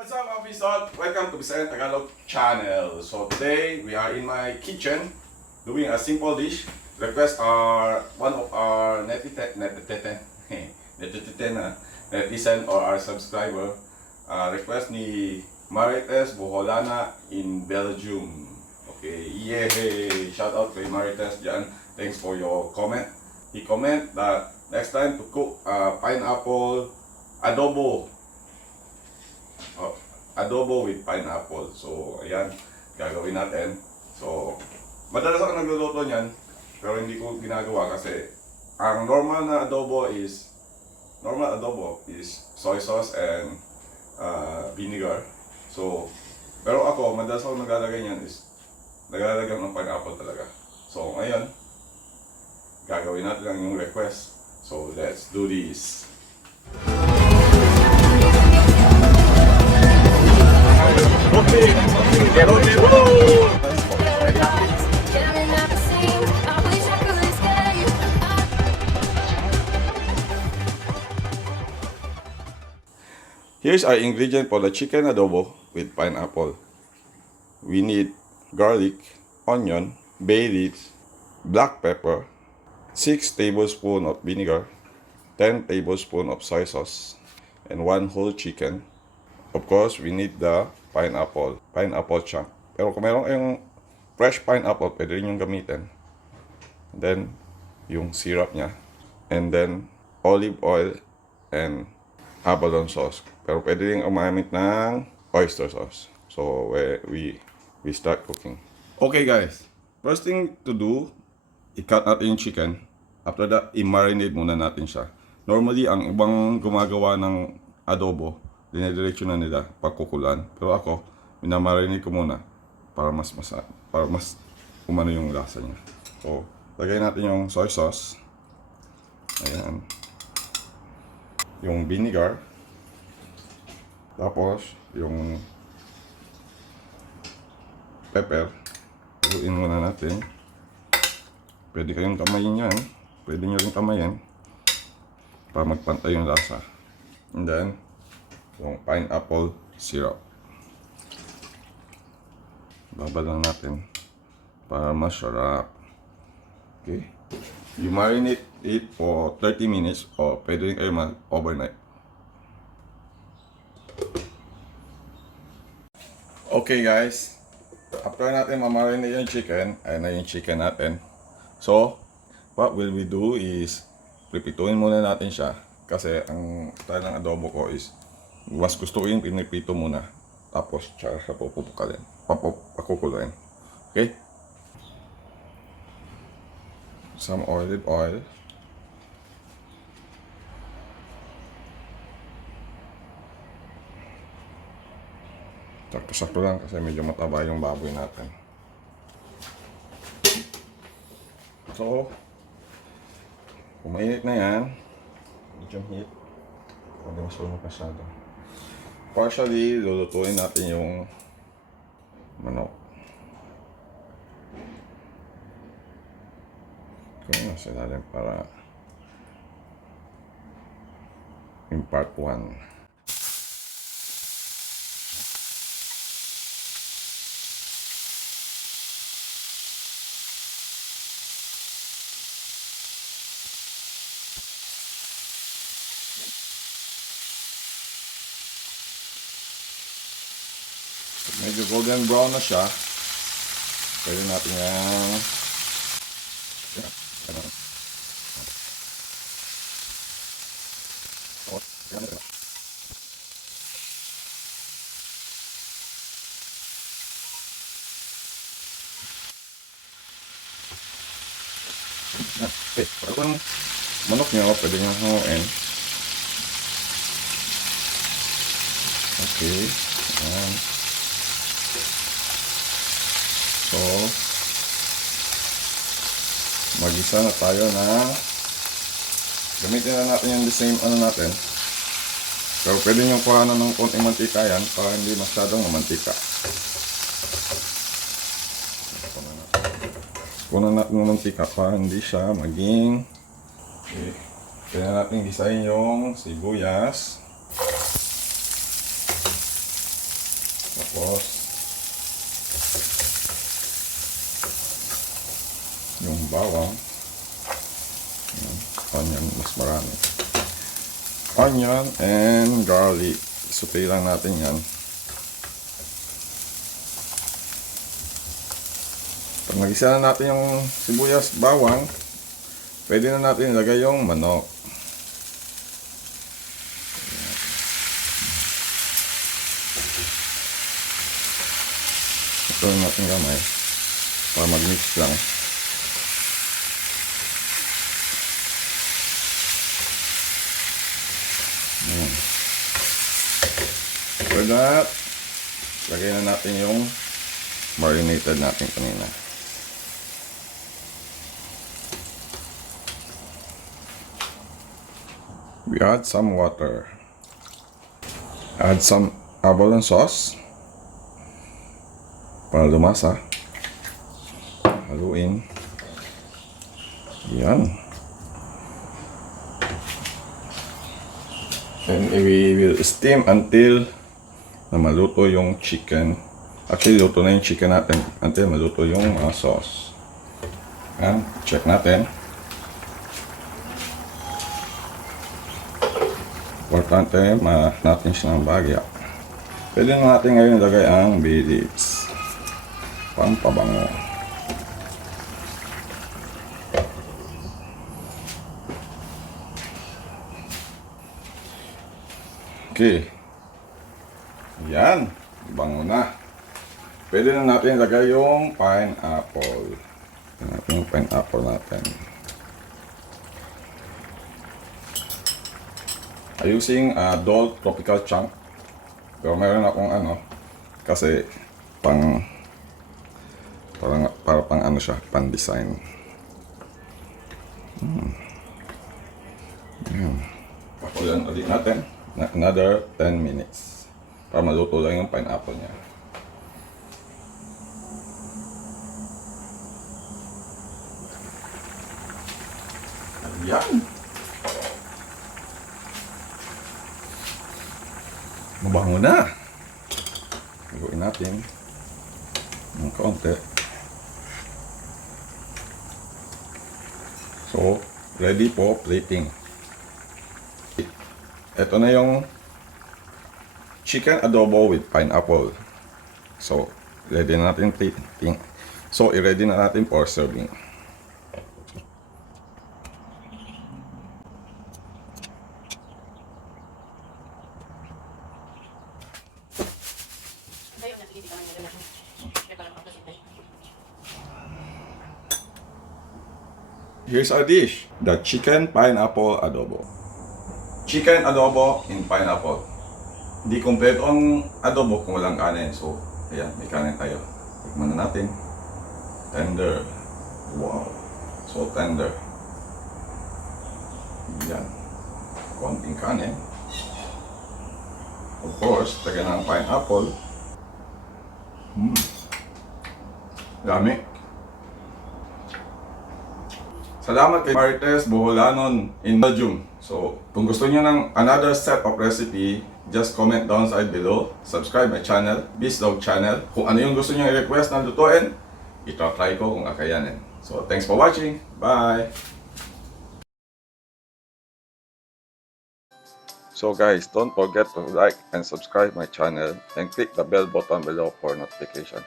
What's up, officer? Welcome to Bisayan Tagalog channel. So today we are in my kitchen doing a simple dish. Request our one of our netizen or our subscriber. Request ni Marites Boholana in Belgium. Okay, yay! Shout out to Marites dyan. Thanks for your comment. He comment that next time to cook pineapple adobo. Adobo with pineapple. So, ayan, gagawin natin. So, madalas ako nagluluto niyan, pero hindi ko ginagawa kasi ang normal adobo is soy sauce and vinegar. So, pero ako, madalas ako naglalagay niyan is naglalagay ng pineapple talaga. So, ngayon, gagawin natin lang yung request. So, let's do this. Okay. Here's our ingredient for the chicken adobo with pineapple. We need garlic, onion, bay leaves, black pepper, 6 tablespoons of vinegar, 10 tablespoons of soy sauce, and 1 whole chicken. Of course, we need the pineapple chunk. Pero kung meron kayong fresh pineapple, pwede rin yung gamitin. And then, yung syrup niya. And then, olive oil and abalone sauce. Pero pwede rin umamit ng oyster sauce. So, we start cooking. Okay guys, first thing to do, i-cut natin yung chicken. After that, i-marinate muna natin siya. Normally, ang ibang gumagawa ng adobo, dinediretso na nila pagkukulan. Pero ako, minamarinate ko muna para mas umano yung lasa niya. So, lagay natin yung soy sauce. Ayan. Yung vinegar. Tapos, yung pepper. Haluin muna natin. Pwede kayong kamayin yan. Pwede nyo rin kamayin para magpantay yung lasa. And then, yung pineapple syrup. Babad lang natin para masarap. Okay? You marinate it for 30 minutes or pwede rin kayo overnight. Okay guys, after natin mamarinate yung chicken, ayan na yung chicken natin. So, what will we do is pripituin muna natin siya kasi ang style ng adobo ko is mas gusto ko yung pinipito muna. Tapos, tsaka siya pakukulin. Okay? Some olive oil. Sakto-sakto lang kasi medyo mataba yung baboy natin. So, kung mainit na yan, medium heat. Hindi masunog masyado. Partially, lulutuin natin yung manok. Kung nasa ilalim para in part 1. Medyo golden brown na siya. Pwede natin yung yung manok nyo, pwede nyo hanguin. Okay. Ayan. So, mag-isa na tayo na gamitin na natin yung the same natin. Pero pwede nyo kuhanan ng konting mantika yan para hindi masyadong mantika. Kunan natin ng mantika para hindi siya maging okay. Pwede natin gisahin yung sibuyas. Tapos, yung bawang. Yan. Onion, mas marami. Onion and garlic. Saute lang natin yan. Pag nagisa na natin yung sibuyas, bawang, pwede na natin ilagay yung manok. Ito natin gamay para mag-mix lang. For that, lagay na natin yung marinated natin kanina. We add some water. Add some abalone sauce para lumasa. Haluin. Yan. And we will steam until na maluto yung chicken. Actually, luto na yung chicken natin until maluto yung sauce. Yan. Check natin. Importante, natin siya ng bagya. Pwede na natin ngayon ilagay ang bay leaves. Pampabango. Okay. Yan. Bango na. Pwede na natin ilagay yung pineapple. Yung pineapple natin. Using Dole Tropical Chunk. Pero meron akong kasi para pang siya, pan design. Pakulan ulit natin na another 10 minutes para maluto lang yung pineapple niya. Ayan. Mabango na. Gawin natin ng kaunti. So, ready for plating. Ito na yung chicken adobo with pineapple. So, ready na natin plating. So, i-ready na natin for serving. Here's our dish, the chicken pineapple adobo. Chicken adobo in pineapple. Hindi kompleto ang adobo kung walang kanin. So, ayan, may kanin tayo. Tikman na natin. Tender. Wow. So tender. Ayan. Konting kanin. Of course, taga ng pineapple. Dami. Salamat kay Marites Boholanon in Belgium. So, kung gusto niyo ng another set of recipe, just comment down side below. Subscribe my channel, Bizlog channel. Kung ano yung gusto niyo i-request na lutuin, ito-try ko kung akayanin. So, thanks for watching. Bye! So guys, don't forget to like and subscribe my channel and click the bell button below for notification.